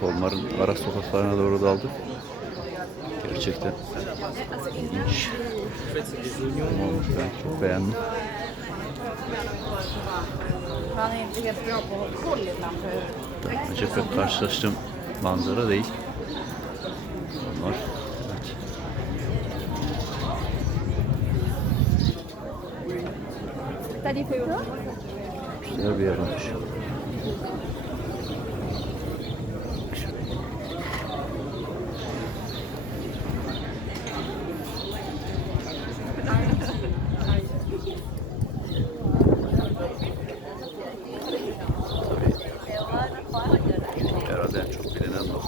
Kolmar'ın ara sokaklarına doğru daldık. Gerçekten ilginç. Olmuş ben çok beğendim. Önce pek karşılaştığım manzara değil. Onlar evet. Güzel bir yer olmuş.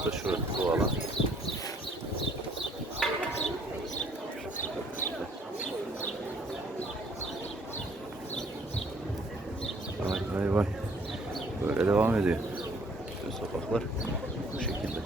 Nokta şurası bu alan. Vay vay vay. Böyle devam ediyor. Bütün sokaklar bu şekilde.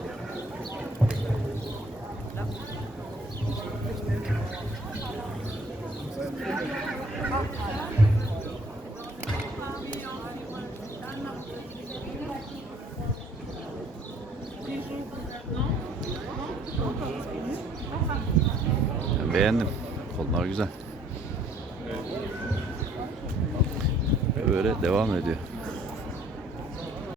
Ben beğendim. Kollar güzel. Böyle devam ediyor.